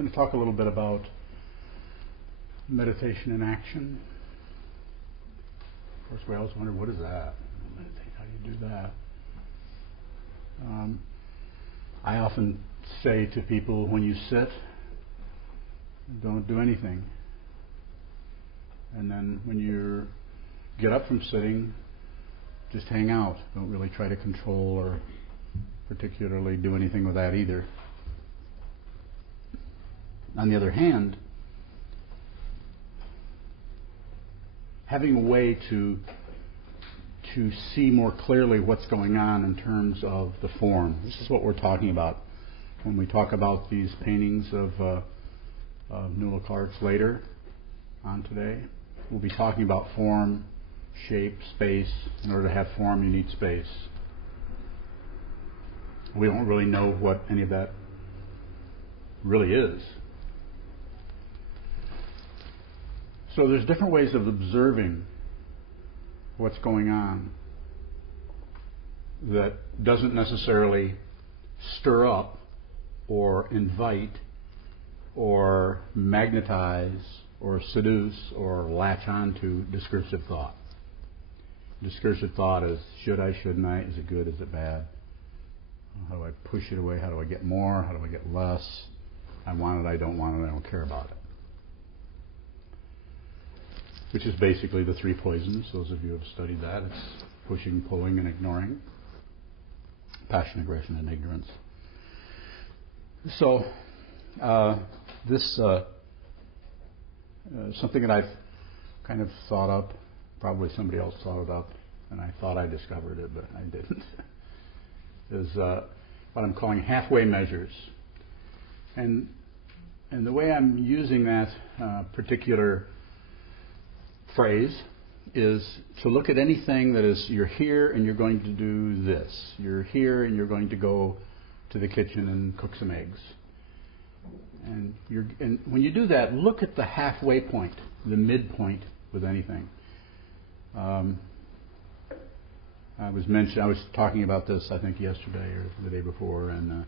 going to talk a little bit about meditation in action. Of course, we always wonder, what is that? Meditate, how do you do that? I often say to people, when you sit, don't do anything. And then when you get up from sitting, just hang out. Don't really try to control or particularly do anything with that either. On the other hand, having a way to see more clearly what's going on in terms of the form. This is what we're talking about when we talk about these paintings of Nuala Clark's later on today. We'll be talking about form, shape, space. In order to have form, you need space. We don't really know what any of that really is. So there's different ways of observing what's going on that doesn't necessarily stir up or invite or magnetize or seduce or latch on to discursive thought. Discursive thought is should I, shouldn't I, is it good, is it bad? How do I push it away? How do I get more? How do I get less? I want it, I don't want it, I don't care about it. Which is basically the three poisons. Those of you who have studied that, it's pushing, pulling, and ignoring. Passion, aggression, and ignorance. So, this something that I've kind of thought up. Probably somebody else thought it up, and I thought I discovered it, but I didn't. Is what I'm calling halfway measures, and the way I'm using that particular phrase is to look at anything that is you're here and you're going to do this. You're here and you're going to go to the kitchen and cook some eggs. And when you do that, look at the halfway point, the midpoint with anything. I was talking about this I think yesterday or the day before, and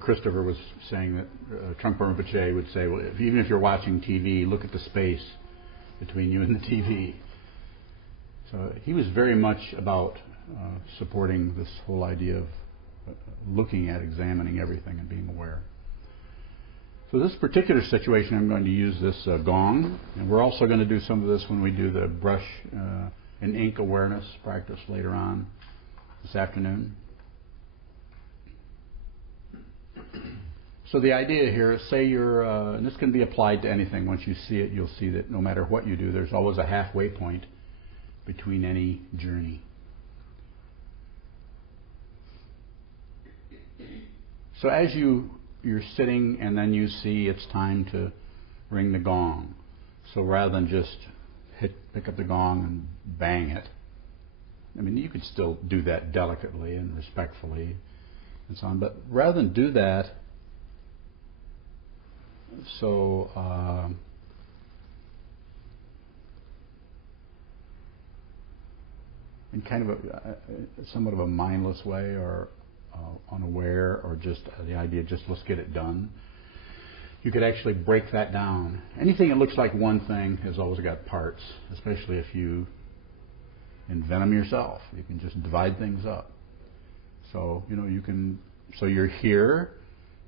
Christopher was saying that Trungpa Rinpoche would say, well, even if you're watching TV, look at the space between you and the TV. So he was very much about supporting this whole idea of looking at, examining everything and being aware. So this particular situation, I'm going to use this gong, and we're also going to do some of this when we do the brush and ink awareness practice later on this afternoon. So the idea here is, say you're, and this can be applied to anything. Once you see it, you'll see that no matter what you do, there's always a halfway point between any journey. So as you're sitting and then you see it's time to ring the gong. So rather than just pick up the gong and bang it, I mean, you could still do that delicately and respectfully and so on, but rather than do that, so in kind of somewhat of a mindless way or unaware, or just the idea just let's get it done, you could actually break that down. Anything that looks like one thing has always got parts, especially if you invent them yourself. You can just divide things up. So, so you're here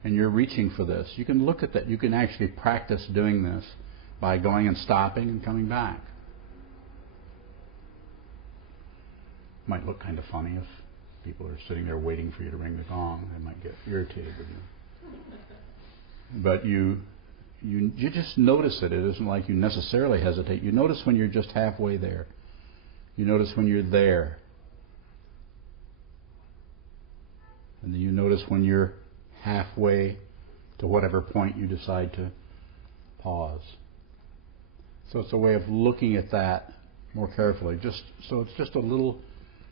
and you're reaching for this. You can look at that. You can actually practice doing this by going and stopping and coming back. Might look kind of funny if people are sitting there waiting for you to ring the gong. They might get irritated with you. But you just notice it. It isn't like you necessarily hesitate. You notice when you're just halfway there. You notice when you're there. And then you notice when you're halfway to whatever point you decide to pause. So it's a way of looking at that more carefully. So it's just a little,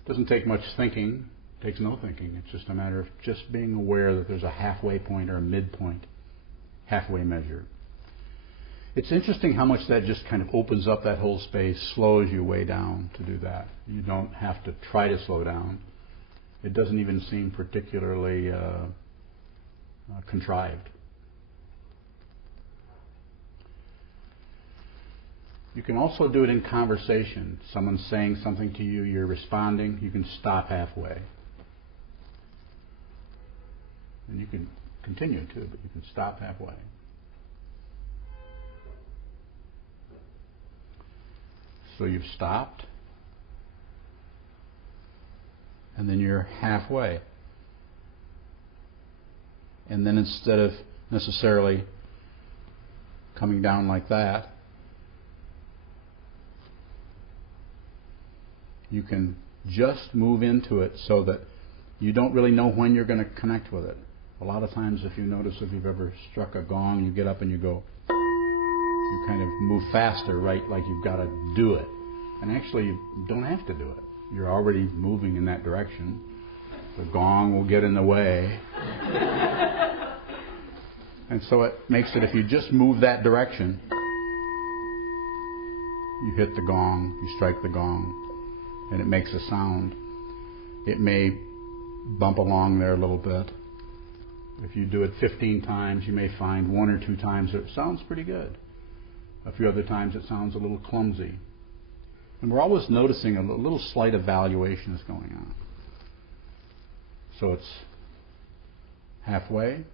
doesn't take much thinking, it takes no thinking. It's just a matter of just being aware that there's a halfway point or a midpoint, halfway measure. It's interesting how much that just kind of opens up that whole space, slows you way down to do that. You don't have to try to slow down. It doesn't even seem particularly contrived. You can also do it in conversation. Someone's saying something to you, you're responding, you can stop halfway. And you can continue too, but you can stop halfway. So you've stopped, and then you're halfway. And then instead of necessarily coming down like that, you can just move into it so that you don't really know when you're going to connect with it. A lot of times, if you notice, if you've ever struck a gong, you get up and you go, you kind of move faster, right? Like you've got to do it. And actually, you don't have to do it. You're already moving in that direction. The gong will get in the way. And so it makes it, if you just move that direction, you hit the gong, you strike the gong, and it makes a sound. It may bump along there a little bit. If you do it 15 times, you may find 1 or 2 times it sounds pretty good. A few other times it sounds a little clumsy. And we're always noticing a little slight evaluation is going on. So it's halfway.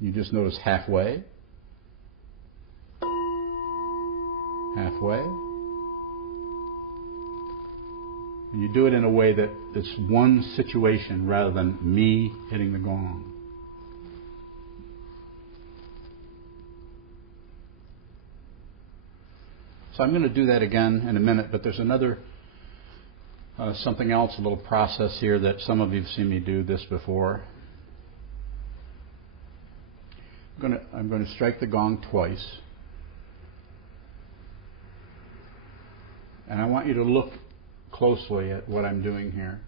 You just notice halfway. Halfway. And you do it in a way that it's one situation rather than me hitting the gong. So I'm going to do that again in a minute, but there's another, something else, a little process here that some of you have seen me do this before. I'm going to strike the gong twice. And I want you to look closely at what I'm doing here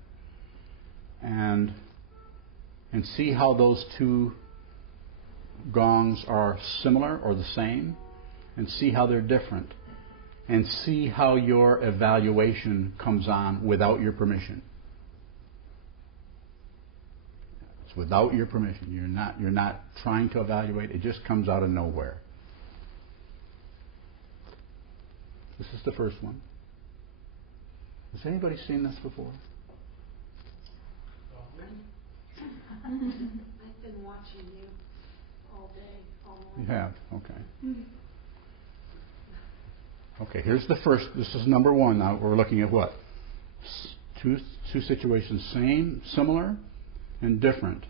and see how those two gongs are similar or the same, and see how they're different, and see how your evaluation comes on without your permission. It's without your permission. You're not trying to evaluate. It just comes out of nowhere. This is the first one. Has anybody seen this before? I've been watching you all day, all morning. You have? Okay. Okay, here's the first. This is number one. Now we're looking at what? Two situations, same, similar, and different.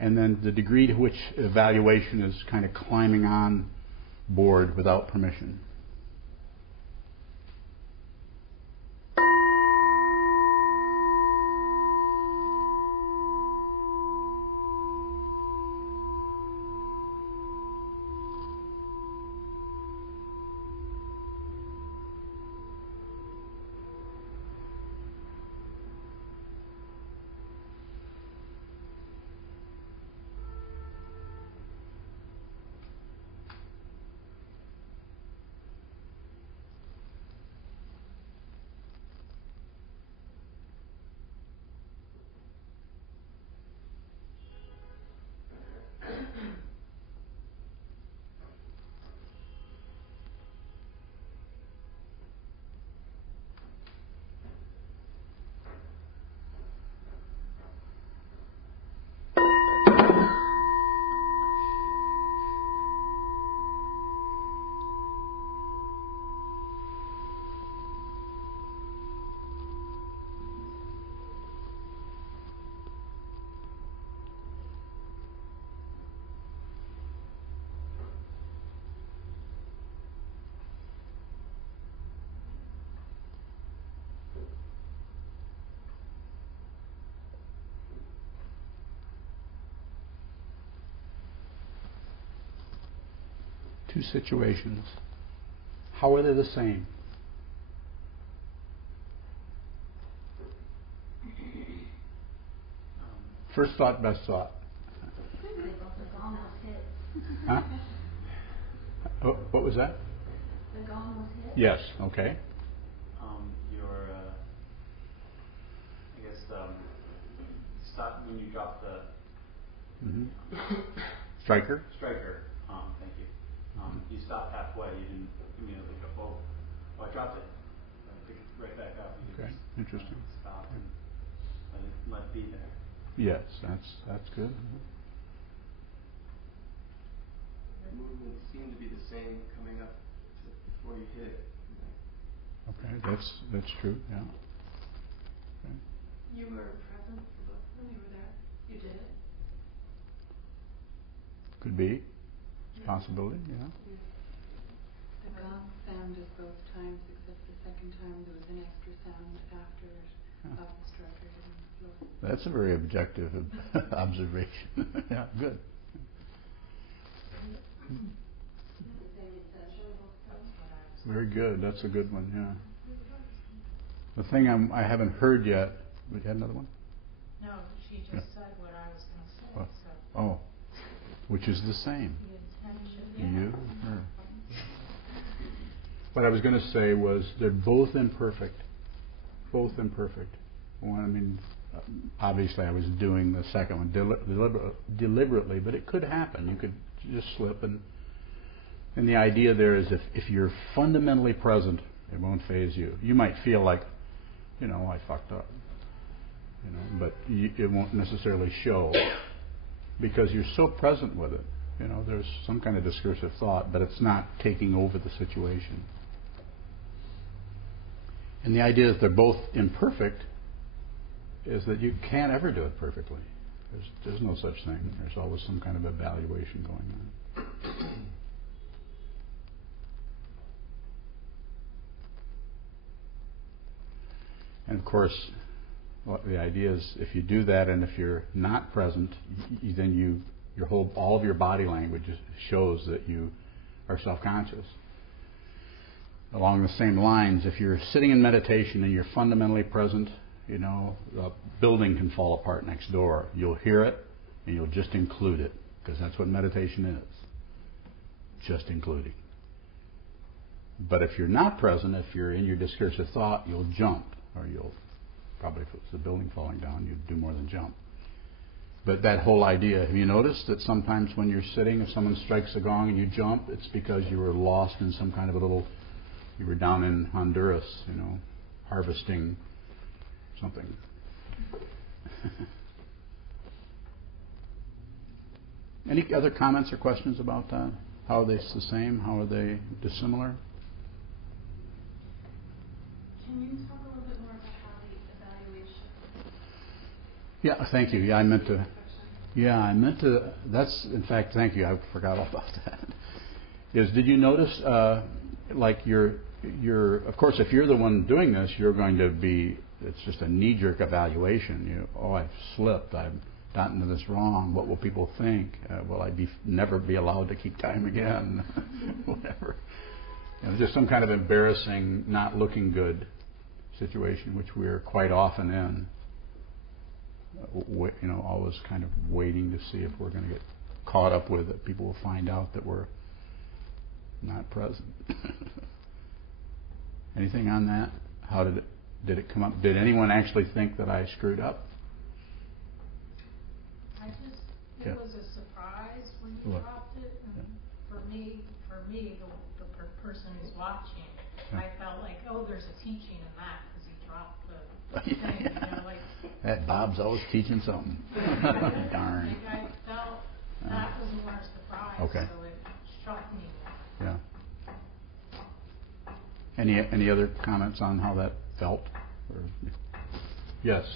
And then the degree to which evaluation is kind of climbing on board without permission. Two situations. How are they the same? First thought, best thought. Huh? Oh, what was that? The gong was hit? Yes, okay. I guess, stop when you drop the Mm-hmm. Striker? Striker, thank you. You stopped halfway. You didn't immediately go, oh, I dropped it. I picked it right back up. You Okay, just, interesting. Stop and let it be there. Yes, that's good. The movements seem to be the same coming up before you hit it. Okay, that's true. Yeah. Okay. You were present for both of them? You were there? You did it? Could be. It's a possibility. Yeah. The gong sounded both times, except the second time there was an extra sound after it, of the striker hitting the floor. That's a very objective observation. Yeah, good. Very good. That's a good one. Yeah. The thing I haven't heard yet. We had another one. No, she just said what I was going to say. Oh. So Oh, which is the same. the intention. You, her. What I was going to say was they're both imperfect. Both imperfect. One, I mean, obviously I was doing the second one deliberately, but it could happen. You could just slip, and the idea there is if you're fundamentally present, it won't faze you. You might feel like, I fucked up, but it won't necessarily show because you're so present with it. There's some kind of discursive thought, but it's not taking over the situation. And the idea that they're both imperfect is that you can't ever do it perfectly. There's no such thing. There's always some kind of evaluation going on. And of course, the idea is if you do that and if you're not present, then all of your body language shows that you are self-conscious. Along the same lines, if you're sitting in meditation and you're fundamentally present, a building can fall apart next door. You'll hear it and you'll just include it because that's what meditation is. Just including. But if you're not present, if you're in your discursive thought, you'll jump. Or you'll probably, if it's the building falling down, you'd do more than jump. But that whole idea, have you noticed that sometimes when you're sitting, if someone strikes a gong and you jump, it's because you were lost in some kind of you were down in Honduras, harvesting something. Any other comments or questions about that? How are they the same? How are they dissimilar? Can you talk a little bit more about how the evaluation? Yeah, thank you. I meant to. That's, in fact, thank you. I forgot all about that. Did you notice, of course, if you're the one doing this, you're going to be, it's just a knee-jerk evaluation. I've slipped. I've gotten this wrong. What will people think? Will I never be allowed to keep time again? Whatever. Just some kind of embarrassing, not looking good situation, which we're quite often in. Always kind of waiting to see if we're going to get caught up with it. People will find out that we're not present. Anything on that? How did it come up? Did anyone actually think that I screwed up? It was a surprise when you dropped it. And for me, the person who's watching, I felt like, there's a teaching in that because he dropped the thing. That Bob's always teaching something. Darn. I felt that was more a surprise. Okay. So it struck me. Yeah. Any other comments on how that felt? Yes.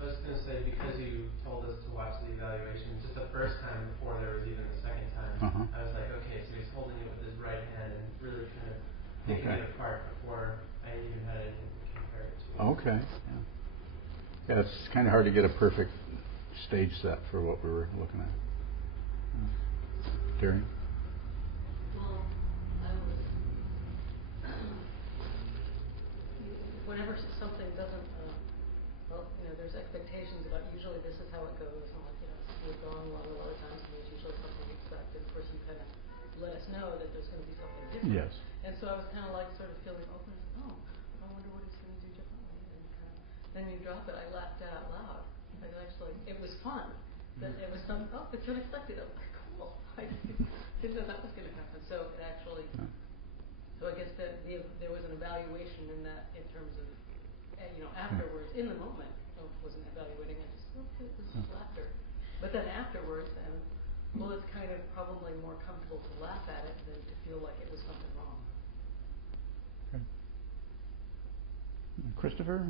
I was going to say, because you told us to watch the evaluation just the first time before there was even the second time, I was like, okay, so he's holding it with his right hand and really kind of picking it apart before I even had anything to compare it to. Okay. Yeah, it's kind of hard to get a perfect stage set for what we were looking at. Terry? Well, whenever something doesn't, there's expectations about usually this is how it goes, and we've gone a lot of times, and there's usually something you expect, and of course you kind of let us know that there's going to be something different. Yes. And so I was kind of sort of feeling open, I wonder what he's going to do differently. And then you drop it, I laughed out loud. It was fun. That it was it's unexpected. I was like, cool. I didn't know that was going to happen. So it actually, so I guess that there was an evaluation in that in terms of, afterwards, in the moment, I wasn't evaluating. I just, okay, this is laughter. But then afterwards, it's kind of probably more comfortable to laugh at it than to feel like it was something wrong. Okay. Christopher,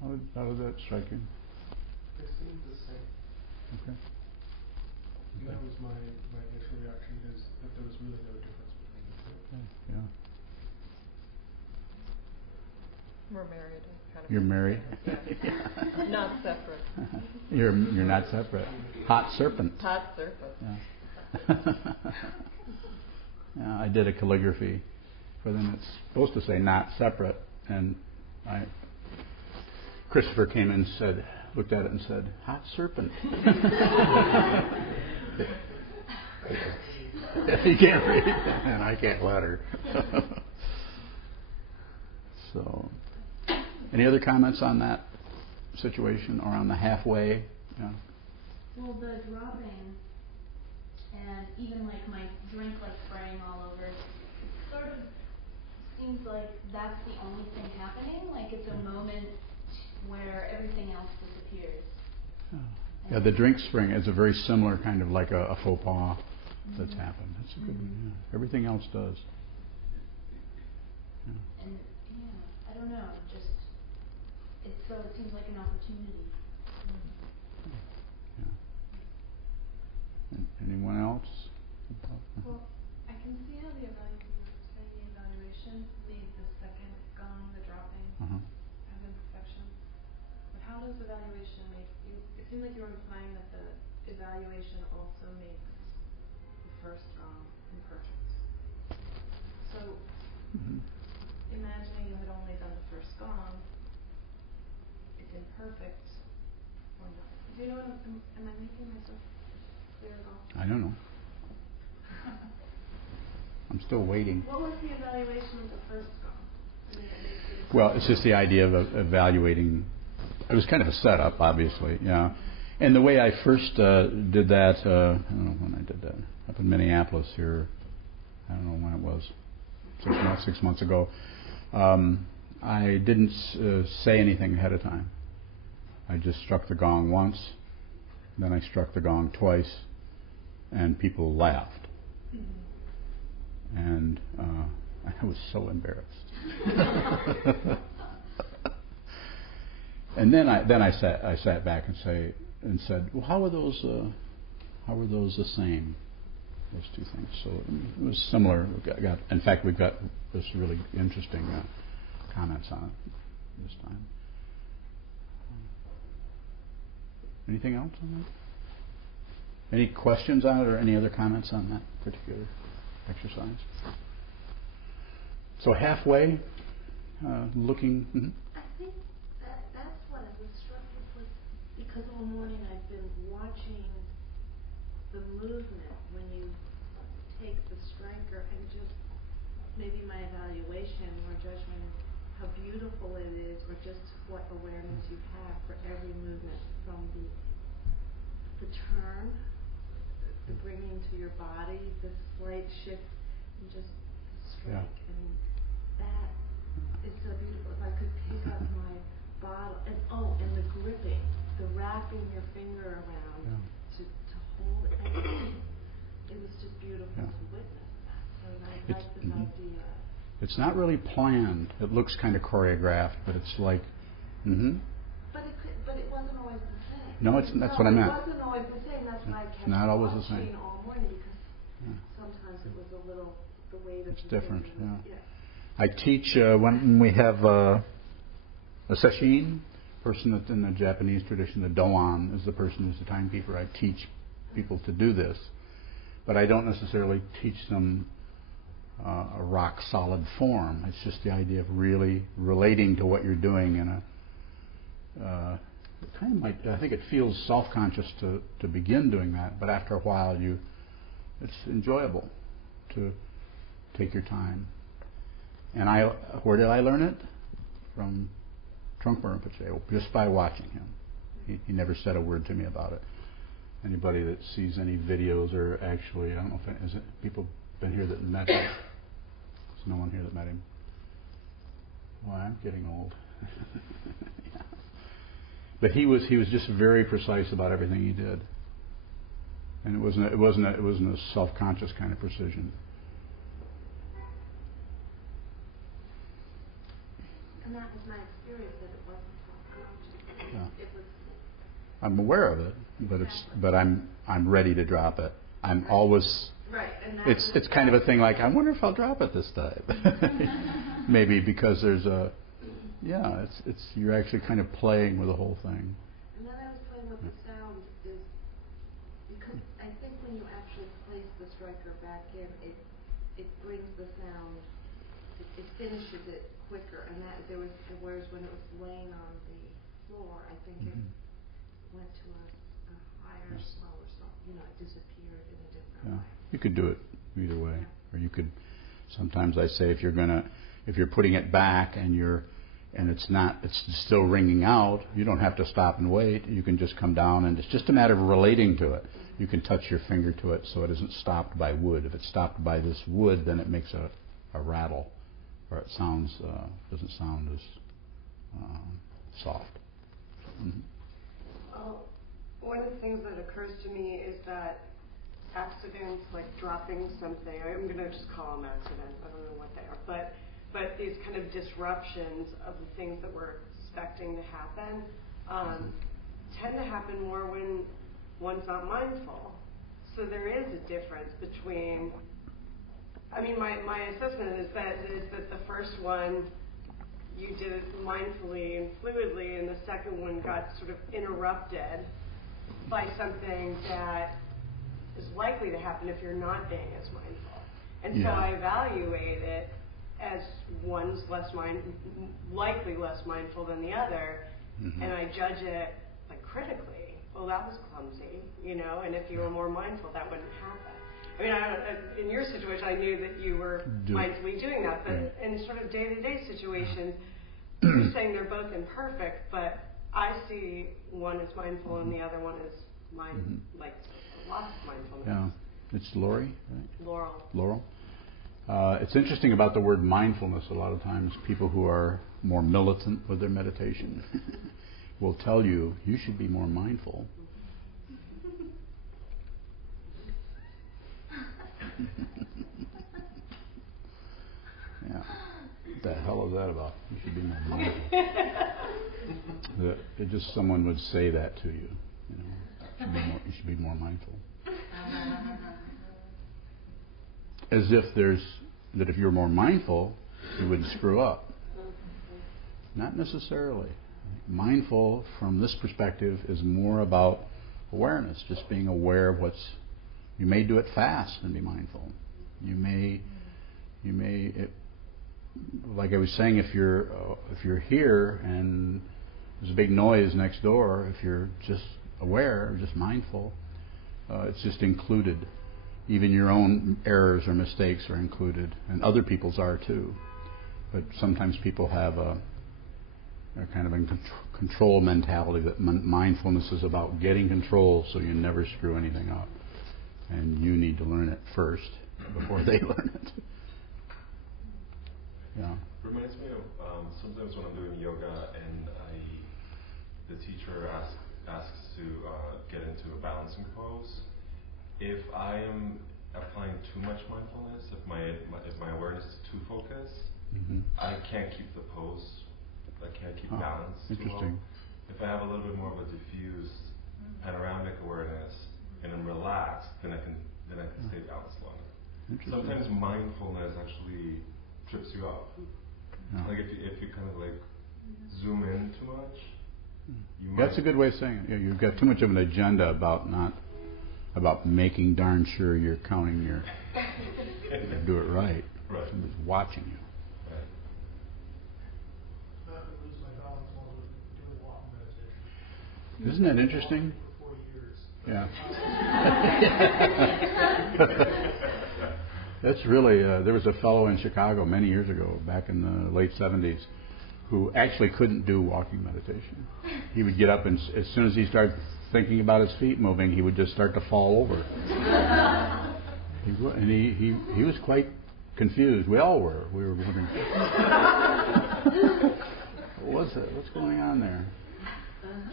how did that strike you? It seemed the same. Okay. And that was my initial reaction, is that there was really no difference between the two. Okay. Yeah. We're married. You're married? Yeah. Not separate. You're not separate. Hot serpent. Hot serpent. Yeah. Yeah, I did a calligraphy for them. It's supposed to say not separate, and Christopher came in and looked at it and said, "Hot serpent." He can't read, and I can't let her. So, any other comments on that situation or on the halfway? Yeah. Well, the dropping and even like my drink like spraying all over, it sort of seems like that's the only thing happening. Like it's a moment where everything else disappears. Oh. Yeah, the drink spring is a very similar kind of like a faux pas that's happened. That's a good one. Yeah. Everything else does. Yeah. And I don't know, it seems like an opportunity. Yeah. Anyone else? Well, I can see how the evaluation made the second gong, the dropping, as imperfection. But how does evaluation make you? It seemed like you were implying that the evaluation also makes the first gong imperfect. So, imagining you had only done the first gong, it's imperfect or not. Do you know what am I making myself clear at all? I don't know. I'm still waiting. What was the evaluation of the first gong? Well, it's just the idea of evaluating. It was kind of a setup, obviously, yeah. And the way I first did that, I don't know when I did that, up in Minneapolis here, I don't know when it was, 6 months ago. I didn't say anything ahead of time. I just struck the gong once, then I struck the gong twice, and people laughed. And I was so embarrassed. And then I sat back and said, well, how were those the same? Those two things. So it was similar. In fact, we've got this really interesting comments on it this time. Anything else on that? Any questions on it, or any other comments on that particular exercise? So halfway, looking. I think that's what I was struck with, because all morning I've been watching the movement when you take the striker, and just maybe my evaluation or judgment is how beautiful it is, or just what awareness you have for every movement, from the turn, the bringing to your body, the slight shift, and just strike. Yeah. And that is so beautiful. If I could pick up my bottle, and the gripping, the wrapping your finger around to hold it. It was just beautiful to witness that. So I like this idea. It's not really planned. It looks kind of choreographed, but it's like, But it wasn't always the same. No, that's what I meant. It wasn't always the same. That's why I kept not always the watching same. all morning, because sometimes it was a little the weight of it's the different. thing. Yeah. I teach when we have a sesshin, person that's in the Japanese tradition. The doan is the person who's the timekeeper. I teach people to do this, but I don't necessarily teach them a rock solid form. It's just the idea of really relating to what you're doing in a kind of might. I think it feels self-conscious to begin doing that, but after a while, it's enjoyable to take your time. And where did I learn it? From Trungpa Rinpoche, just by watching him. He never said a word to me about it. Anybody that sees any videos or actually, I don't know if is it people been here that met him? There's no one here that met him. Well, I'm getting old. Yeah. But he was just very precise about everything he did, and it wasn't a self-conscious kind of precision. And that was my experience, that it wasn't self-conscious. Yeah. It was. I'm aware of it, but I'm ready to drop it. I'm always. Right, and it's kind of a thing like, I wonder if I'll drop it this time. Maybe because there's it's you're actually kind of playing with the whole thing. And then I was playing with the sound is because I think when you actually place the striker back in, it brings the sound, it finishes it quicker, and that whereas when it was laying on the floor, I think it went to a higher, slower song. It disappeared in a different way. You could do it either way, or you could. Sometimes I say if you're putting it back and it's still ringing out, you don't have to stop and wait. You can just come down, and it's just a matter of relating to it. You can touch your finger to it so it isn't stopped by wood. If it's stopped by this wood, then it makes a rattle, or it doesn't sound as soft. Mm-hmm. Well, one of the things that occurs to me is that accidents, like dropping something, I'm going to just call them accidents, I don't know what they are, but these kind of disruptions of the things that we're expecting to happen tend to happen more when one's not mindful. So there is a difference between, my assessment is that the first one you did it mindfully and fluidly, and the second one got sort of interrupted by something that is likely to happen if you're not being as mindful. And so I evaluate it as one's likely less mindful than the other, and I judge it critically. Well, that was clumsy, and if you were more mindful, that wouldn't happen. In your situation, I knew that you were mindfully doing that, but in sort of day-to-day situations, you're saying they're both imperfect, but I see one as mindful and the other one is lost mindfulness. Yeah, it's Lori, right? Laurel. It's interesting about the word mindfulness. A lot of times people who are more militant with their meditation will tell you should be more mindful. Yeah. What the hell is that about? You should be more mindful. Someone would say that to you. You should be more mindful. As if if you're more mindful, you wouldn't screw up. Not necessarily. Mindful from this perspective is more about awareness, just being aware of you may do it fast and be mindful. You may like I was saying, if you're here and there's a big noise next door, if you're just aware, just mindful, it's just included. Even your own errors or mistakes are included, and other people's are too. But sometimes people have a kind of a control mentality that mindfulness is about getting control so you never screw anything up. And you need to learn it first before they learn it. Yeah. Reminds me of sometimes when I'm doing yoga and the teacher asks to get into a balancing pose. If I am applying too much mindfulness, if my awareness is too focused, I can't keep the pose. I can't keep balance too well. If I have a little bit more of a diffused panoramic awareness and I'm relaxed, then I can stay balanced longer. Sometimes mindfulness actually trips you up. Yeah. Like if you kind of zoom in too much. That's a good way of saying it. You've got too much of an agenda about making darn sure you're counting your do it right. Right. Somebody's watching you. Right. Isn't that interesting? Yeah. That's really, there was a fellow in Chicago many years ago, back in the late 70s, who actually couldn't do walking meditation. He would get up and as soon as he started thinking about his feet moving, he would just start to fall over. He was quite confused. We all were. We were wondering, what was it? What's going on there?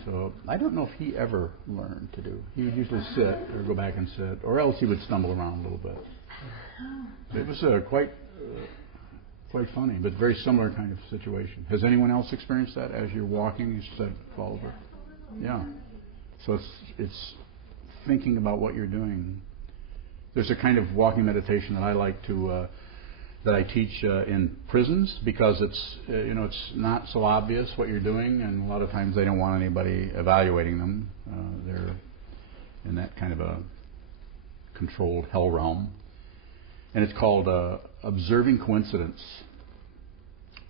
So I don't know if he ever learned to do. He would usually sit or go back and sit, or else he would stumble around a little bit. It was quite funny, but very similar kind of situation. Has anyone else experienced that as you're walking? You said fall over. Yeah. So it's thinking about what you're doing. There's a kind of walking meditation that I like to that I teach in prisons, because it's it's not so obvious what you're doing, and a lot of times they don't want anybody evaluating them. They're in that kind of a controlled hell realm, and it's called observing coincidence.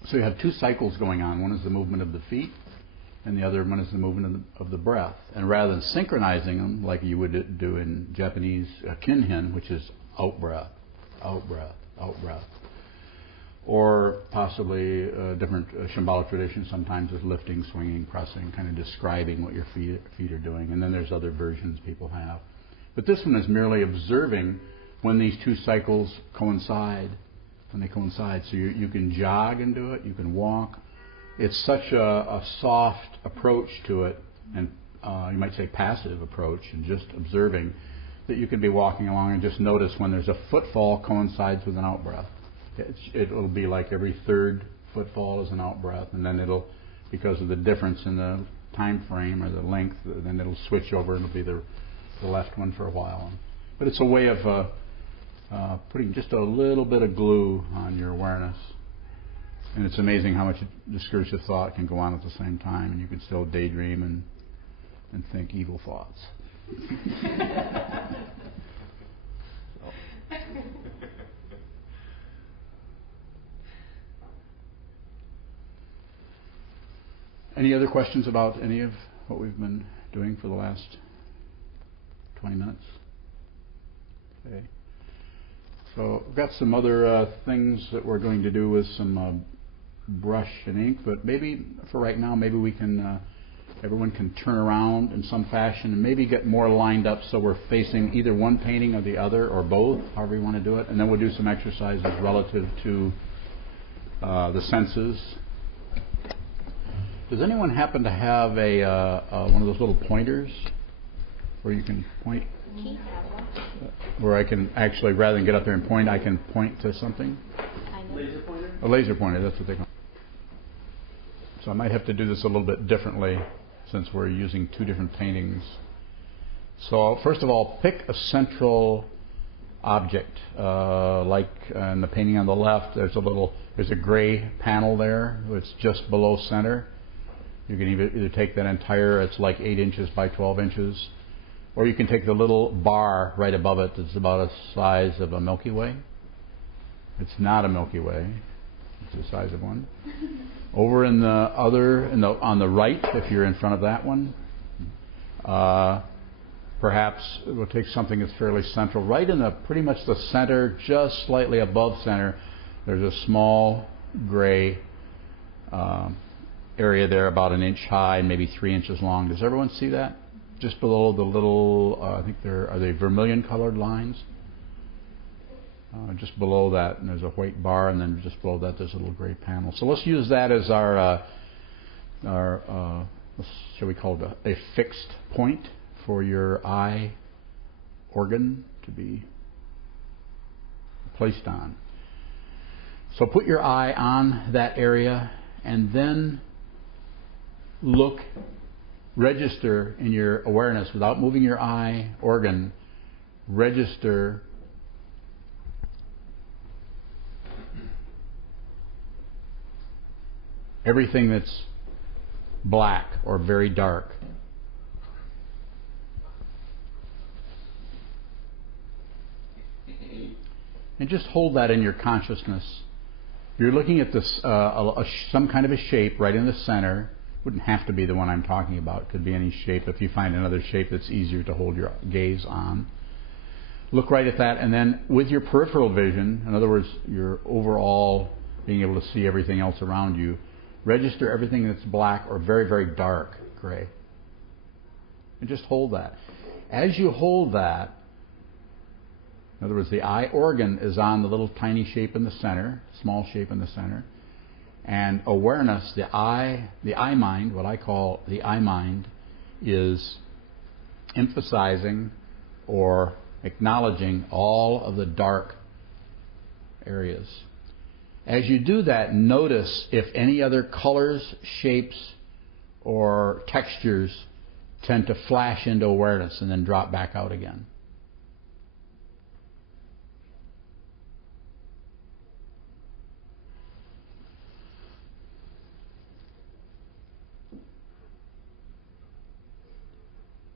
So you have two cycles going on. One is the movement of the feet, and the other one is the movement of the breath. And rather than synchronizing them like you would do in Japanese kinhin, which is out breath, out breath, out breath, or possibly different Shambhala traditions sometimes is lifting, swinging, pressing, kind of describing what your feet are doing. And then there's other versions people have. But this one is merely observing when these two cycles coincide, when they coincide. So you can jog and do it, you can walk. It's such a soft approach to it, and you might say passive approach, and just observing, that you can be walking along and just notice when there's a footfall coincides with an out-breath. It'll be like every third footfall is an out-breath, and then it'll, because of the difference in the time frame or the length, then it'll switch over and it'll be the left one for a while. But it's a way of putting just a little bit of glue on your awareness. And it's amazing how much discursive thought can go on at the same time, and you can still daydream and think evil thoughts. Any other questions about any of what we've been doing for the last 20 minutes? Okay. So I've got some other things that we're going to do with some brush and ink, but maybe for right now, maybe we can, everyone can turn around in some fashion and maybe get more lined up so we're facing either one painting or the other, or both, however you want to do it. And then we'll do some exercises relative to the senses. Does anyone happen to have one of those little pointers where you can point? Where I can actually, rather than get up there and point, I can point to something? Laser pointer? A laser pointer, that's what they call it. So I might have to do this a little bit differently since we're using two different paintings. So first of all, pick a central object. Like in the painting on the left, there's a gray panel there. It's just below center. You can either take that entire, it's like 8 inches by 12 inches, or you can take the little bar right above it that's about the size of a Milky Way. It's not a Milky Way. It's the size of one. Over in the other, on the right, if you're in front of that one, perhaps we'll take something that's fairly central. Right in pretty much the center, just slightly above center, there's a small gray area there, about 1 inch high, maybe 3 inches long. Does everyone see that? Just below the little, I think are they vermilion colored lines? Just below that, and there's a white bar, and then just below that there's a little gray panel. So let's use that as our shall we call it a fixed point for your eye organ to be placed on. So put your eye on that area, and then register in your awareness, without moving your eye organ, register everything that's black or very dark. And just hold that in your consciousness. You're looking at this some kind of a shape right in the center. Wouldn't have to be the one I'm talking about. It could be any shape if you find another shape that's easier to hold your gaze on. Look right at that, and then with your peripheral vision, in other words, your overall being able to see everything else around you, register everything that's black or very, very dark gray. And just hold that. As you hold that, in other words, the eye organ is on the little tiny shape in the center, small shape in the center, and awareness, the eye mind, what I call the eye mind, is emphasizing or acknowledging all of the dark areas. As you do that, notice if any other colors, shapes, or textures tend to flash into awareness and then drop back out again.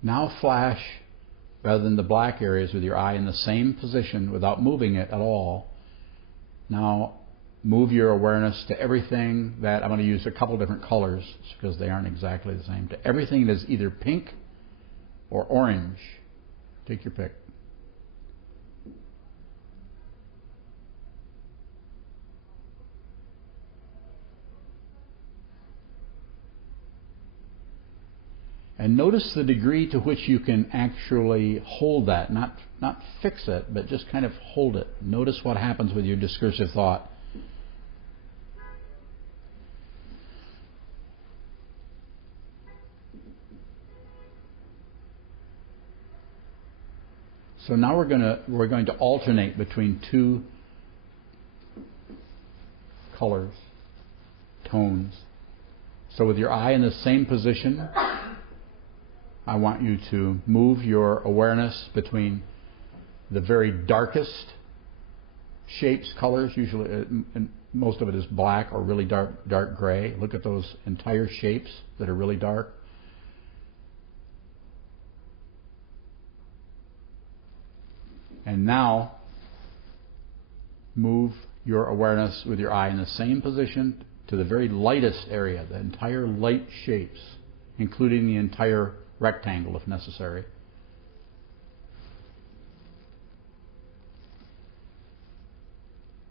Now flash, rather than the black areas, with your eye in the same position without moving it at all. Now move your awareness to everything that, I'm going to use a couple different colors because they aren't exactly the same, to everything that is either pink or orange. Take your pick. And notice the degree to which you can actually hold that, not fix it, but just kind of hold it. Notice what happens with your discursive thought. So now we're going to alternate between two colors, tones. So with your eye in the same position, I want you to move your awareness between the very darkest shapes, colors, usually and most of it is black or really dark gray. Look at those entire shapes that are really dark. And now move your awareness with your eye in the same position to the very lightest area, the entire light shapes, including the entire rectangle if necessary.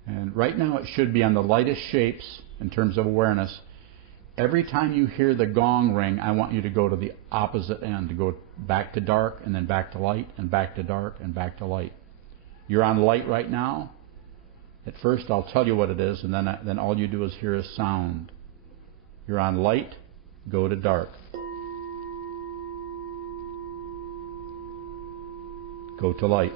And right now it should be on the lightest shapes in terms of awareness. Every time you hear the gong ring, I want you to go to the opposite end, to go back to dark and then back to light and back to dark and back to light. You're on light right now. At first I'll tell you what it is, and then all you do is hear a sound. You're on light, go to dark. Go to light.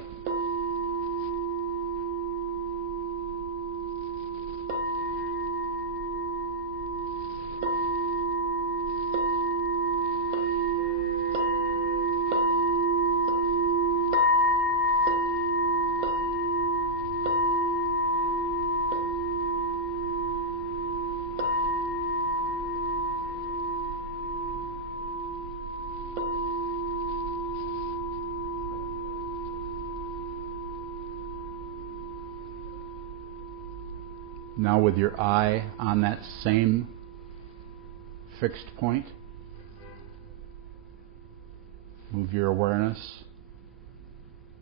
Now with your eye on that same fixed point, move your awareness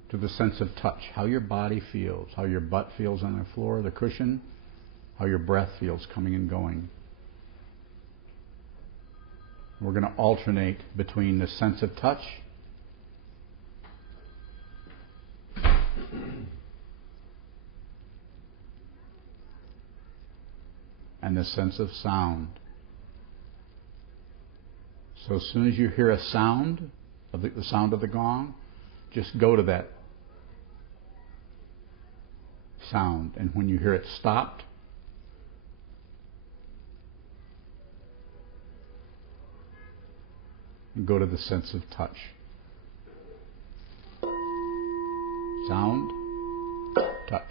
to the sense of touch, how your body feels, how your butt feels on the floor, the cushion, how your breath feels coming and going. We're going to alternate between the sense of touch and the sense of sound. So as soon as you hear a sound, the sound of the gong, just go to that sound. And when you hear it stopped, go to the sense of touch. Sound, touch.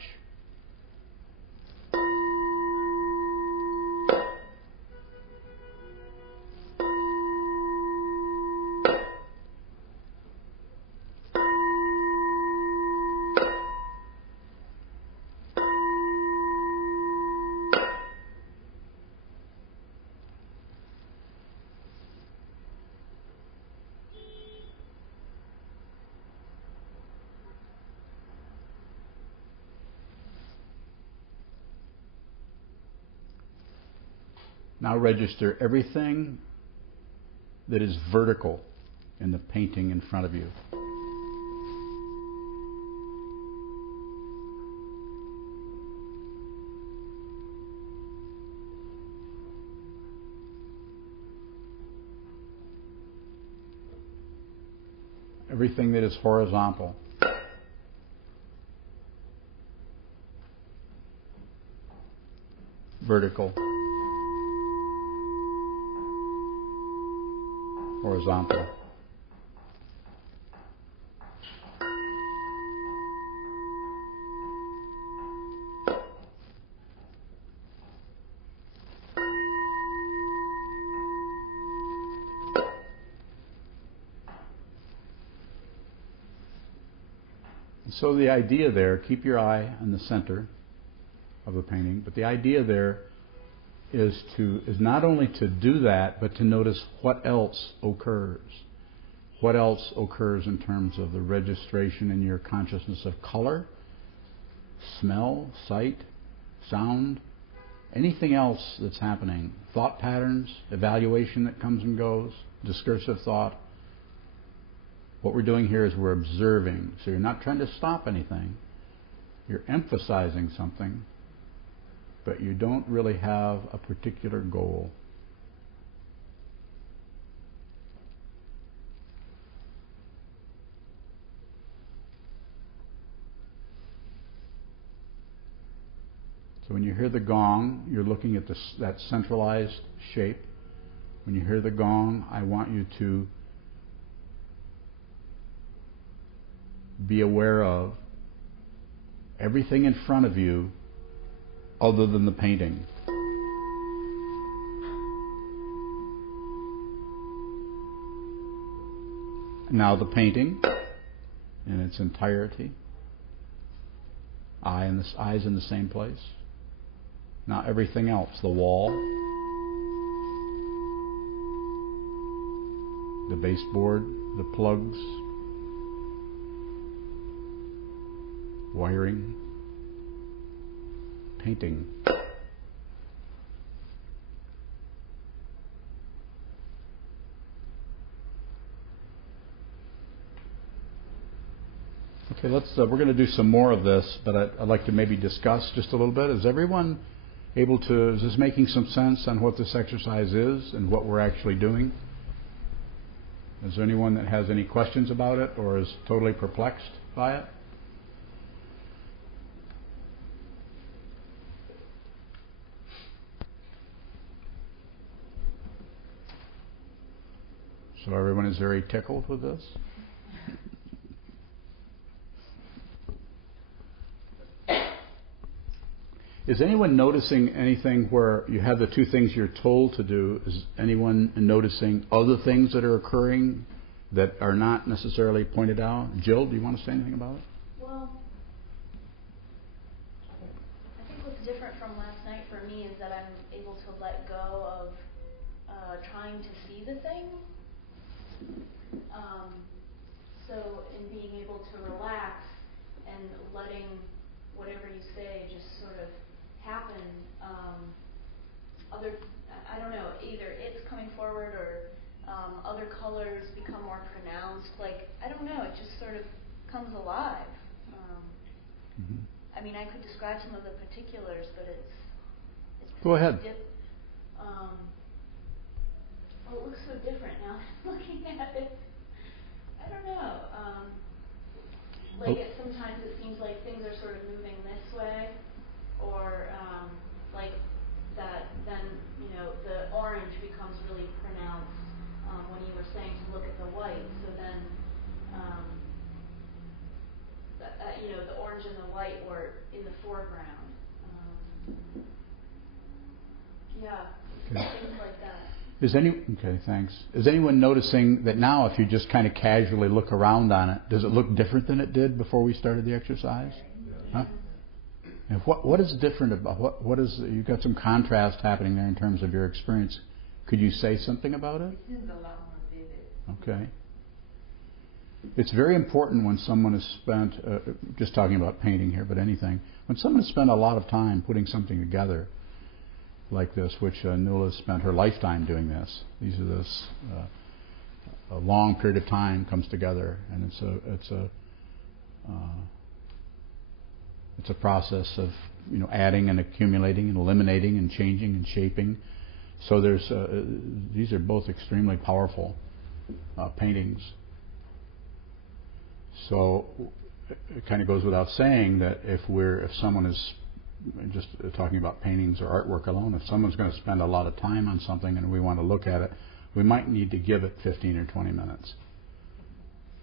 Now register everything that is vertical in the painting in front of you. Everything that is horizontal. Vertical. Horizontal. So the idea there, keep your eye on the center of the painting, but the idea there is not only to do that, but to notice what else occurs. What else occurs in terms of the registration in your consciousness of color, smell, sight, sound, anything else that's happening. Thought patterns, evaluation that comes and goes, discursive thought. What we're doing here is we're observing. So you're not trying to stop anything. You're emphasizing something, but you don't really have a particular goal. So when you hear the gong, you're looking at that centralized shape. When you hear the gong, I want you to be aware of everything in front of you other than the painting. Now the painting in its entirety. Eyes in the same place. Now everything else, the wall, the baseboard, the plugs, wiring, painting. Okay, we're going to do some more of this, but I'd like to maybe discuss just a little bit. Is everyone able to, is this making some sense on what this exercise is and what we're actually doing? Is there anyone that has any questions about it or is totally perplexed by it? So everyone is very tickled with this? Is anyone noticing anything where you have the two things you're told to do? Is anyone noticing other things that are occurring that are not necessarily pointed out? Jill, do you want to say anything about it? Well, I think what's different from last night for me is that I'm able to let go of trying to see the thing. So in being able to relax and letting whatever you say just sort of happen, I don't know, either it's coming forward or other colors become more pronounced. Like, I don't know, it just sort of comes alive. I mean, I could describe some of the particulars, but it's Go ahead. Well, it looks so different now looking at it. I don't know. Sometimes it seems like things are sort of moving this way, or like that. Then the orange becomes really pronounced when you were saying to look at the white. So then, the orange and the white were in the foreground. Things like that. Okay, thanks. Is anyone noticing that now if you just kind of casually look around on it, does it look different than it did before we started the exercise? Huh? And what is different about what is, you've got some contrast happening there in terms of your experience. Could you say something about it? It seems a lot more vivid. Okay. It's very important when someone has spent, just talking about painting here, but anything, when someone has spent a lot of time putting something together like this, which Nuala spent her lifetime doing this. These are this a long period of time comes together, and it's a process of adding and accumulating and eliminating and changing and shaping. So these are both extremely powerful paintings. So it kind of goes without saying that if someone is just talking about paintings or artwork alone, if someone's going to spend a lot of time on something and we want to look at it, we might need to give it 15 or 20 minutes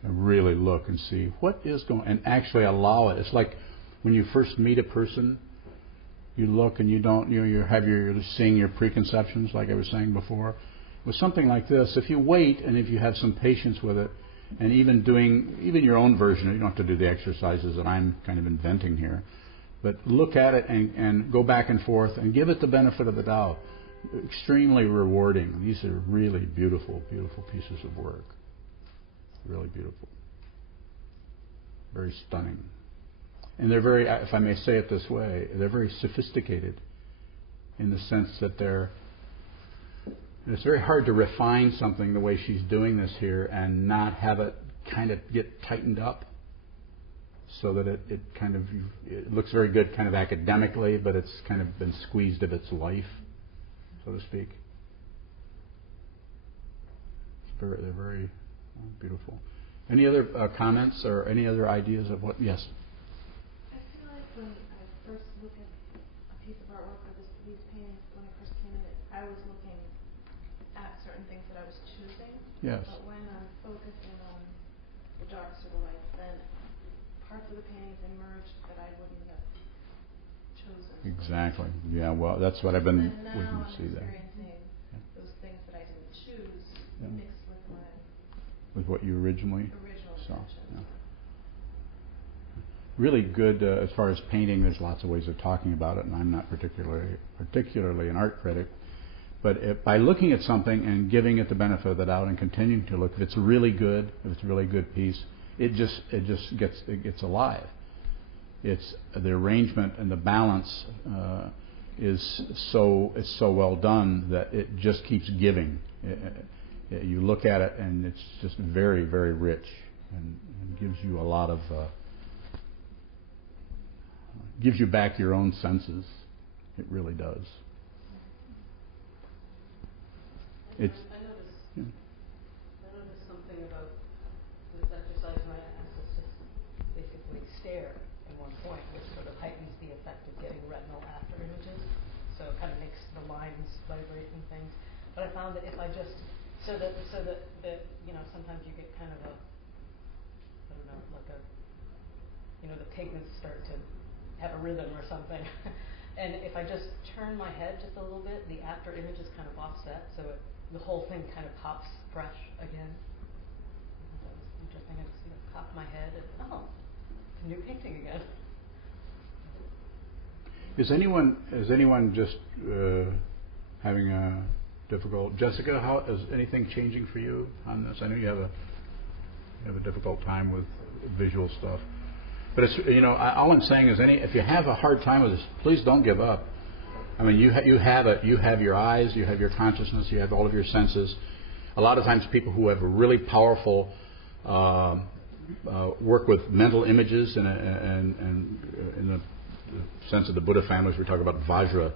and really look and see what is going, and actually allow it. It's like when you first meet a person, you look and you're seeing your preconceptions, like I was saying before. With something like this, if you wait and if you have some patience with it, and even your own version, you don't have to do the exercises that I'm kind of inventing here, but look at it and go back and forth and give it the benefit of the doubt. Extremely rewarding. These are really beautiful, beautiful pieces of work. Really beautiful. Very stunning. And they're very, if I may say it this way, they're very sophisticated in the sense that it's very hard to refine something the way she's doing this here and not have it kind of get tightened up so that it looks very good kind of academically, but it's kind of been squeezed of its life, so to speak. They're very beautiful. Any other comments or any other ideas of what? Yes? I feel like when I first look at a piece of artwork or these paintings, when I first came in, I was looking at certain things that I was choosing. Yes. But when I'm focusing on the darks or the lights, then parts of the paintings emerge that I wouldn't have chosen. Exactly. Yeah, well, that's what I've been and waiting now to see I'm that. experiencing those things that I didn't choose mixed with what you originally saw. intentions. Yeah. Really good as far as painting. There's lots of ways of talking about it, and I'm not particularly an art critic. But by looking at something and giving it the benefit of the doubt and continuing to look, if it's really good, if it's a really good piece, it gets alive. It's the arrangement and the balance is so well done that it just keeps giving. You look at it and it's just very, very rich and gives you a lot of gives you back your own senses. It really does. I noticed something about this exercise when I asked us to basically stare at one point, which sort of heightens the effect of getting retinal after images. So it kind of makes the lines vibrate and things. But I found that if I just so that sometimes you get kind of the pigments start to have a rhythm or something. And if I just turn my head just a little bit, the after image is kind of offset, so the whole thing kind of pops fresh again. That was interesting. I just popped my head and it's a new painting again. Is anyone just having a difficult? Jessica, how is anything changing for you on this? I know you have a difficult time with visual stuff, but it's all I'm saying is if you have a hard time with this, please don't give up. I mean, you have it. You have your eyes, you have your consciousness, you have all of your senses. A lot of times, people who have a really powerful work with mental images and in the sense of the Buddha families, we talk about Vajra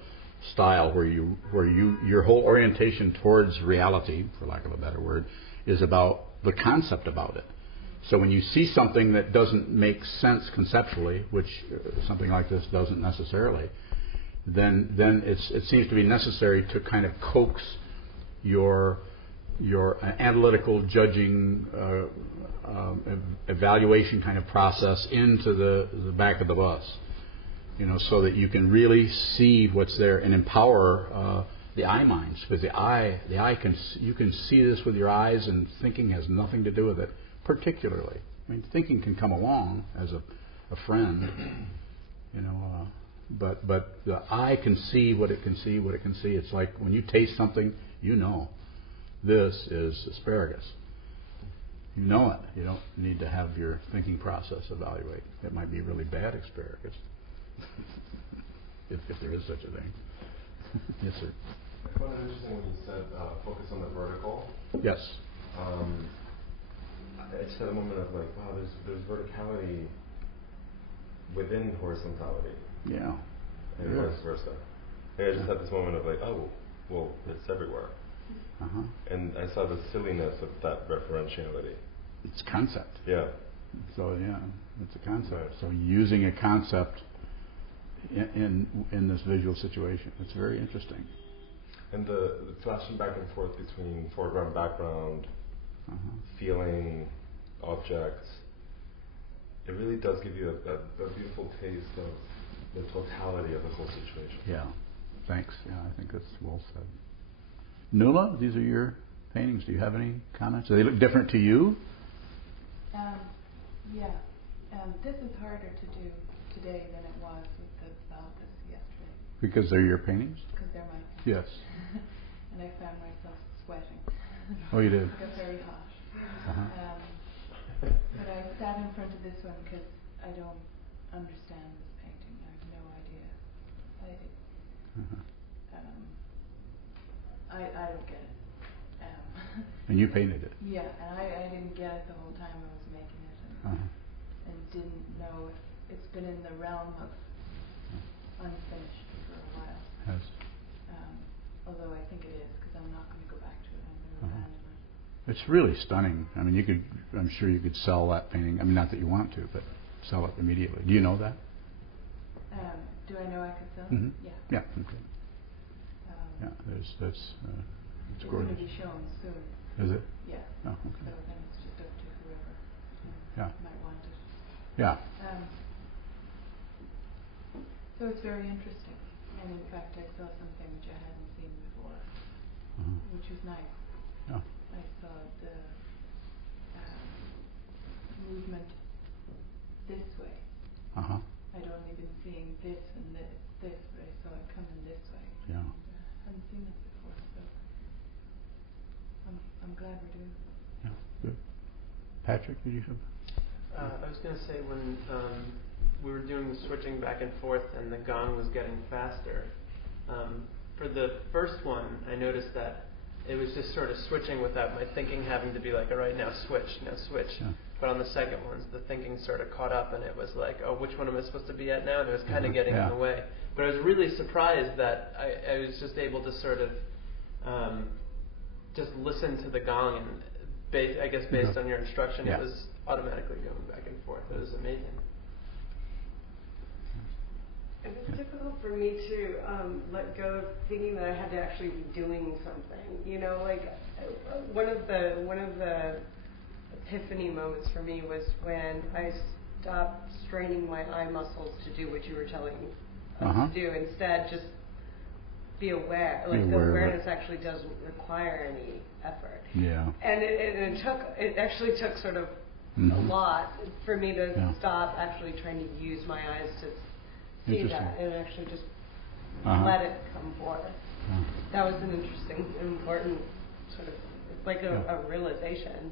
style, where your whole orientation towards reality, for lack of a better word, is about the concept about it. So when you see something that doesn't make sense conceptually, which something like this doesn't necessarily, then it seems to be necessary to kind of coax your analytical judging evaluation kind of process into the back of the bus, so that you can really see what's there and empower the eye minds, because the eye you can see this with your eyes, and thinking has nothing to do with it. Particularly, I mean, thinking can come along as a friend, but the eye can see what it can see. It's like when you taste something, this is asparagus. You know it. You don't need to have your thinking process evaluate. It might be really bad asparagus, if there is such a thing. Yes, sir. I found it interesting when you said focus on the vertical. Yes. I just had a moment of like, wow, there's verticality within horizontality. Yeah. And vice versa. And I just had this moment of like, oh, well, it's everywhere. Uh-huh. And I saw the silliness of that referentiality. It's concept. Yeah. So yeah, it's a concept. Right. So using a concept in this visual situation, it's very interesting. And the flashing back and forth between foreground, background, feeling, objects, it really does give you a beautiful taste of the totality of the whole situation. Yeah. Thanks. Yeah, I think that's well said. Nuala, these are your paintings. Do you have any comments? Do they look different to you? Yeah. This is harder to do today than it was with the Balthus yesterday. Because they're your paintings? Because they're my paintings. Yes. And I found myself sweating. Oh, you did? It got very hot. Uh-huh. But I sat in front of this one because I don't understand this painting. I have no idea. I don't get it. And you painted it? Yeah, and I didn't get it the whole time I was making it, and didn't know if it's been in the realm of unfinished for a while. Yes. Although I think it is, because I'm not going to go back to it. I'm going to abandon it. It's really stunning. I mean, I'm sure you could sell that painting. I mean, not that you want to, but sell it immediately. Do you know that? Do I know I could sell it? Yeah. Yeah. Okay. Yeah. It's gorgeous. It's going to be shown soon. Is it? Yeah. Oh, okay. So then it's just up to whoever might want it. Yeah. So it's very interesting. And in fact, I saw something which I hadn't seen before, which was nice. Yeah. I saw the movement this way. I'd only been seeing this and this, but I saw it coming this way. Yeah. I hadn't seen it before, so I'm glad we're doing it. Yeah. Good. Patrick, did you have? I was going to say when we were doing the switching back and forth and the gong was getting faster. For the first one, I noticed that it was just sort of switching without my thinking having to be like, all right, now switch. Yeah. But on the second ones, the thinking sort of caught up and it was like, oh, which one am I supposed to be at now? And it was kind of getting in the way. But I was really surprised that I was just able to sort of just listen to the gong and I guess based on your instruction, it was automatically going back and forth. It was amazing. It was difficult for me to let go of thinking that I had to actually be doing something. You know, like one of the epiphany moments for me was when I stopped straining my eye muscles to do what you were telling us to do. Instead, just be aware. Like the awareness actually doesn't require any effort. Yeah. And it actually took sort of a lot for me to stop actually trying to use my eyes to see that and actually just let it come forth. That was an interesting, important sort of, like a realization.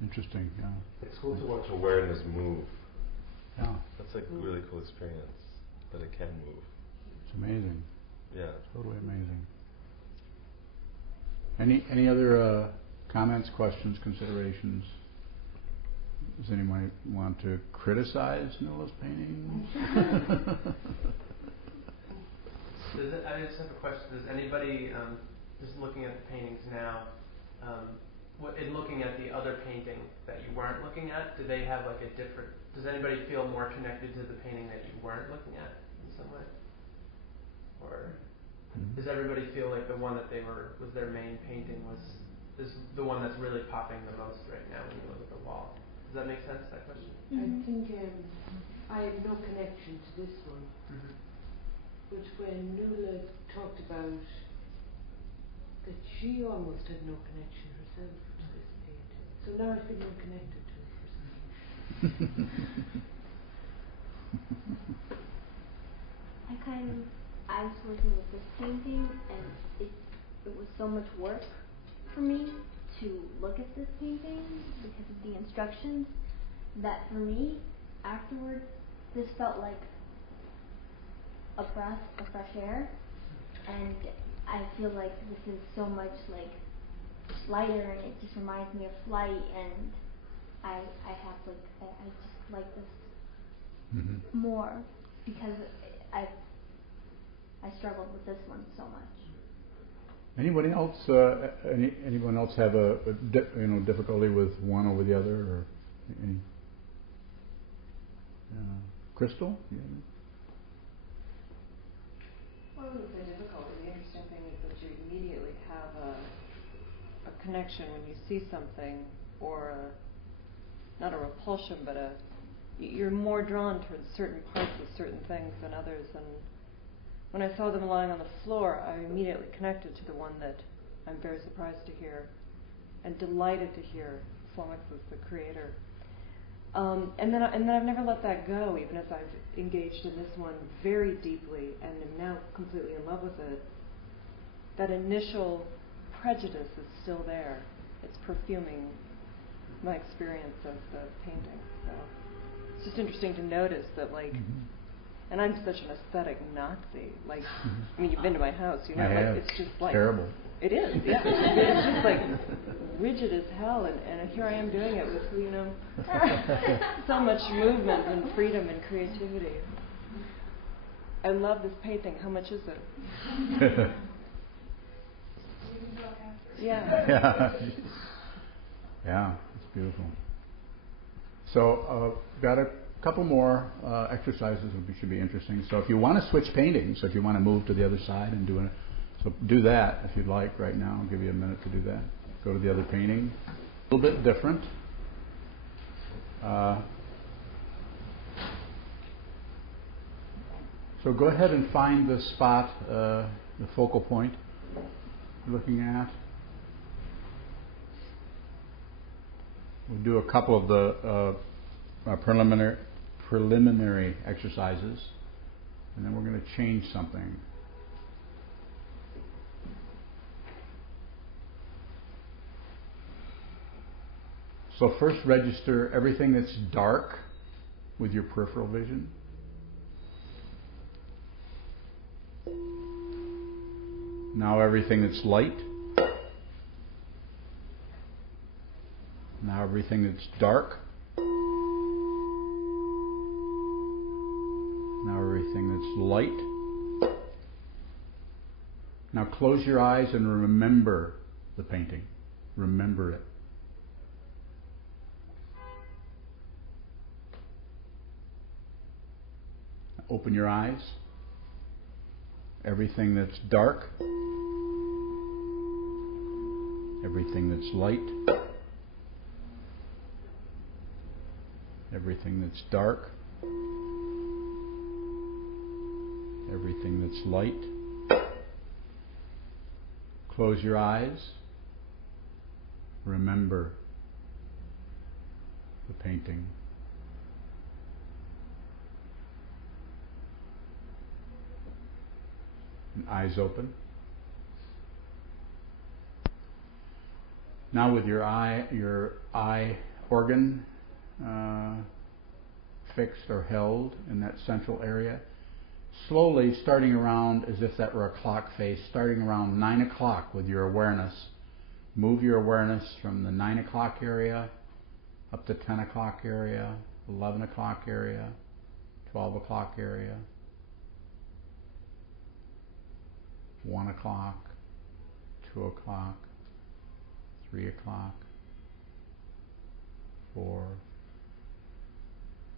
Interesting, yeah. It's cool to watch awareness move. Yeah. That's like a really cool experience, that it can move. It's amazing. Yeah. Totally amazing. Any other comments, questions, considerations? Does anyone want to criticize Nuala's paintings? I just have a question. Does anybody, just looking at the paintings now, in looking at the other painting that you weren't looking at, do they have like a different, does anybody feel more connected to the painting that you weren't looking at in some way? Or does everybody feel like the one that was their main painting is the one that's really popping the most right now when you look at the wall? Does that make sense, that question? I think I had no connection to this one. But when Nuala talked about that she almost had no connection herself to this painting. So now I feel more connected to it for some reason. I was working with this painting and it was so much work for me to look at this painting because of the instructions that for me afterwards this felt like a breath of fresh air, and I feel like this is so much like lighter, and it just reminds me of flight, and I have like I just like this more because I struggled with this one so much. Anybody else? Anyone else have a difficulty with one over the other, or any? Crystal? Yeah. Well, I wouldn't say difficulty. The interesting thing is that you immediately have a connection when you see something, or not a repulsion, but you're more drawn towards certain parts of certain things than others. And when I saw them lying on the floor, I immediately connected to the one that I'm very surprised to hear and delighted to hear flummox as the creator. And then I've never let that go, even as I've engaged in this one very deeply and am now completely in love with it. That initial prejudice is still there. It's perfuming my experience of the painting. So it's just interesting to notice that, like, and I'm such an aesthetic Nazi. Like, I mean, you've been to my house, you know. Like, it's just like terrible. It is, yeah. It's just like rigid as hell, and here I am doing it with, you know, so much movement and freedom and creativity. I love this painting. How much is it? Yeah. Yeah, it's beautiful. So, got a couple more exercises which should be interesting. So, if you want to switch paintings, so if you want to move to the other side and so do that if you'd like right now. I'll give you a minute to do that. Go to the other painting. A little bit different. So go ahead and find the spot, the focal point you're looking at. We'll do a couple of the preliminary exercises, and then we're going to change something. So first register everything that's dark with your peripheral vision. Now everything that's light. Now everything that's dark. Now everything that's light. Now close your eyes and remember the painting. Remember it. Open your eyes. Everything that's dark. Everything that's light. Everything that's dark. Everything that's light. Close your eyes. Remember the painting. And eyes open. Now with your eye organ fixed or held in that central area, slowly starting around as if that were a clock face, starting around 9 o'clock with your awareness. Move your awareness from the 9 o'clock area up to 10 o'clock area, 11 o'clock area, 12 o'clock area, 1 o'clock, 2 o'clock, 3 o'clock, 4,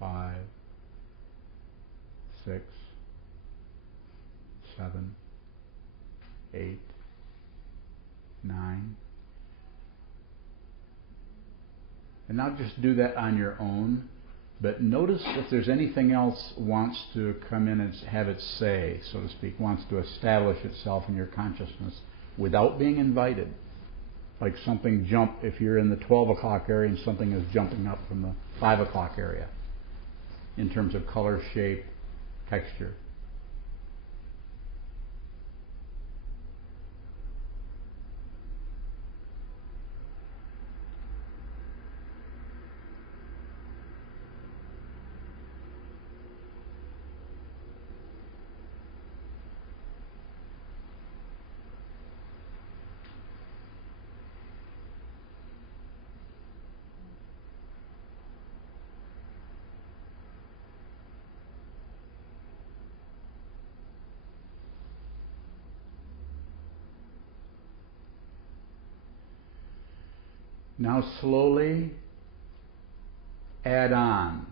5, 6, 7, 8, 9. And now just do that on your own, but notice if there's anything else wants to come in and have its say, so to speak, wants to establish itself in your consciousness without being invited. Like something jump, if you're in the 12 o'clock area and something is jumping up from the 5 o'clock area in terms of color, shape, texture. Now slowly add on.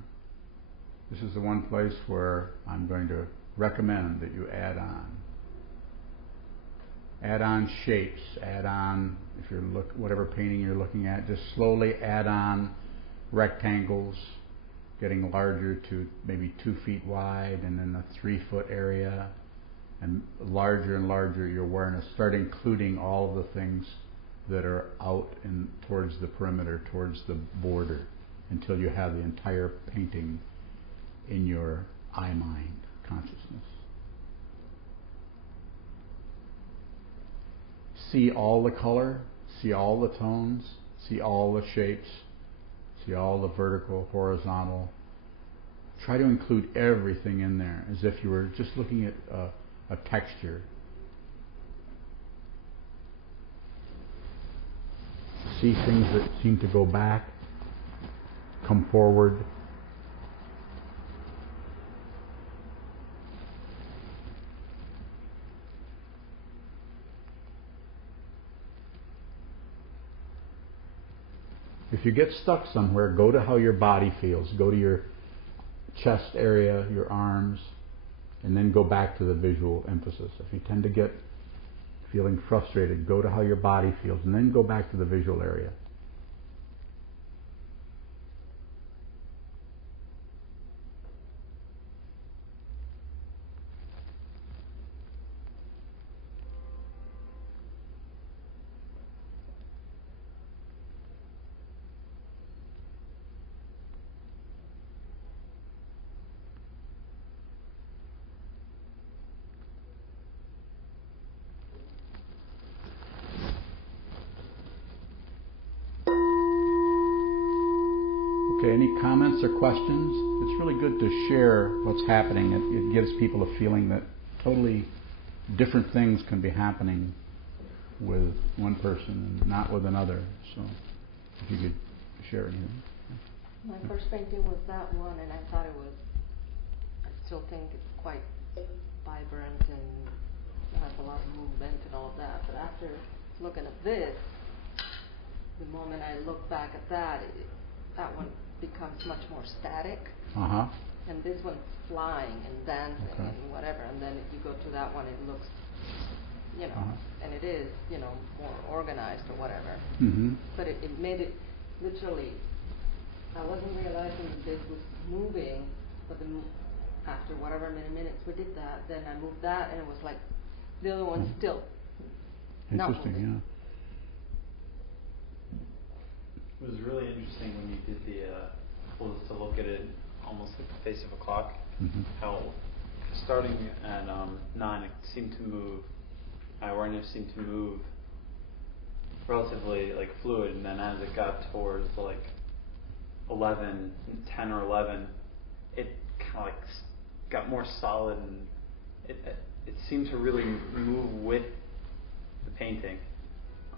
This is the one place where I'm going to recommend that you add on. Add on shapes, add on, if you're whatever painting you're looking at, just slowly add on rectangles, getting larger to maybe 2 feet wide and then a 3 foot area, and larger your awareness. Start including all of the things that are out and towards the perimeter, towards the border, until you have the entire painting in your eye-mind consciousness. See all the color, see all the tones, see all the shapes, see all the vertical, horizontal. Try to include everything in there as if you were just looking at a texture. See things that seem to go back, come forward. If you get stuck somewhere, go to how your body feels. Go to your chest area, your arms, and then go back to the visual emphasis. If you tend to get feeling frustrated, go to how your body feels, and then go back to the visual area. Any comments or questions? It's really good to share what's happening. It gives people a feeling that totally different things can be happening with one person and not with another. So if you could share anything. My first painting was that one, and I thought it was, I still think it's quite vibrant and has a lot of movement and all of that. But after looking at this, the moment I look back at that, that one becomes much more static. Uh-huh. And this one's flying and dancing and whatever. And then if you go to that one, it looks, and it is, more organized or whatever. Mm-hmm. But it made it literally, I wasn't realizing that this was moving, but after whatever many minutes we did that, then I moved that and it was like the other one's still not moving. Interesting, yeah. It was really interesting when you did was to look at it almost like the face of a clock. Mm-hmm. How starting at 9, it seemed to move. My awareness seemed to move relatively like fluid, and then as it got towards like 10 or 11, it kind of like got more solid, and it seemed to really move with the painting.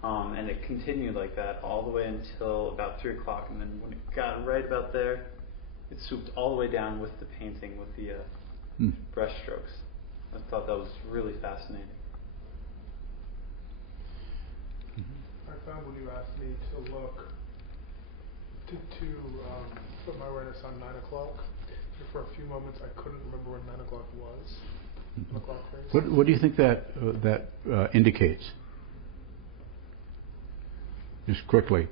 And it continued like that all the way until about 3 o'clock, and then when it got right about there, it swooped all the way down with the painting, with the brush strokes. I thought that was really fascinating. I found when you asked me to look, to put my awareness on 9 o'clock, for a few moments I couldn't remember when 9 o'clock was. 9 o'clock phrase. What do you think that indicates? Just quickly.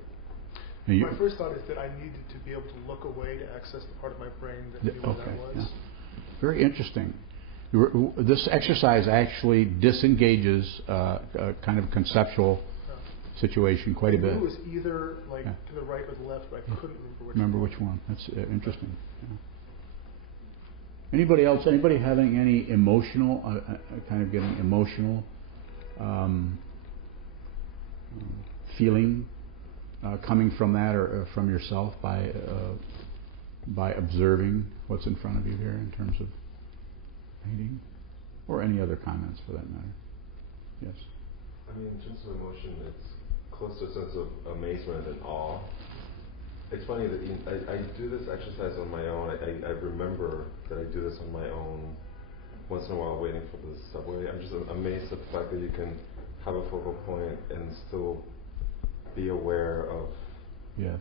My first thought is that I needed to be able to look away to access the part of my brain that knew what that was. Yeah. Very interesting. This exercise actually disengages a kind of conceptual situation quite a bit. I knew it was either to the right or the left, but I couldn't remember which one. That's interesting. Yeah. Anybody else? Anybody having any emotional, kind of getting emotional feeling coming from that or from yourself by observing what's in front of you here in terms of painting, or any other comments for that matter? Yes. I mean, in terms of emotion, it's close to a sense of amazement and awe. It's funny that I do this exercise on my own. I remember that I do this on my own once in a while waiting for the subway. I'm just amazed at the fact that you can have a focal point and still be aware of Yes.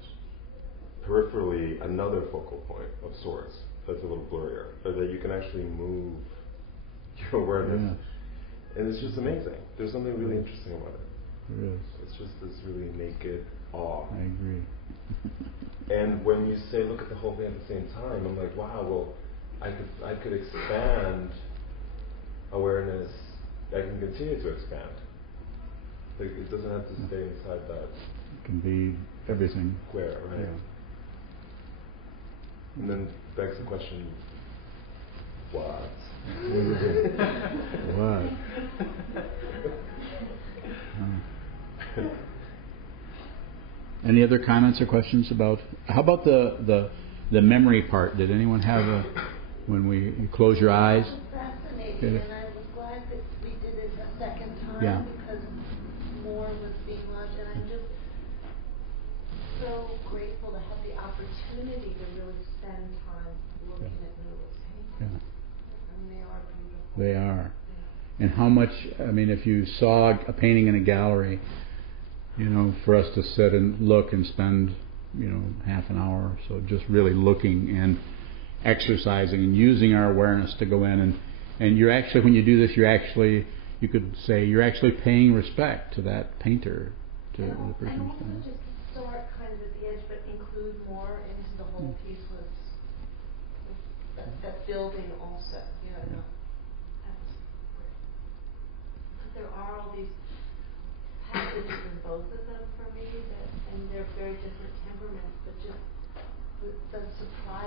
Peripherally, another focal point of sorts that's a little blurrier, but that you can actually move your awareness. Yes. And it's just amazing. There's something really interesting about it. There is. It's just this really naked awe. I agree. And when you say look at the whole thing at the same time, I'm like, wow, well, I could expand awareness. I can continue to expand. Like, it doesn't have to stay inside that. It can be everything. Square, right? Yeah. And then begs the question, what? What? Any other comments or questions about? How about the memory part? Did anyone have when you close your eyes? It was fascinating, and I was glad that we did it a second time because more was being lodged, and I'm just so grateful to have the opportunity to really spend time looking at Noodle's paintings. I mean, they are beautiful. They are. And how much, I mean, if you saw a painting in a gallery, for us to sit and look and spend, half an hour or so just really looking and exercising and using our awareness to go in and you're actually, when you do this, you could say you're actually paying respect to that painter, to the person. And also just start kind of at the edge, but include more into the whole piece with that building also. That was great. But there are all these passages in both of them for me and they're very different temperaments, but just the surprise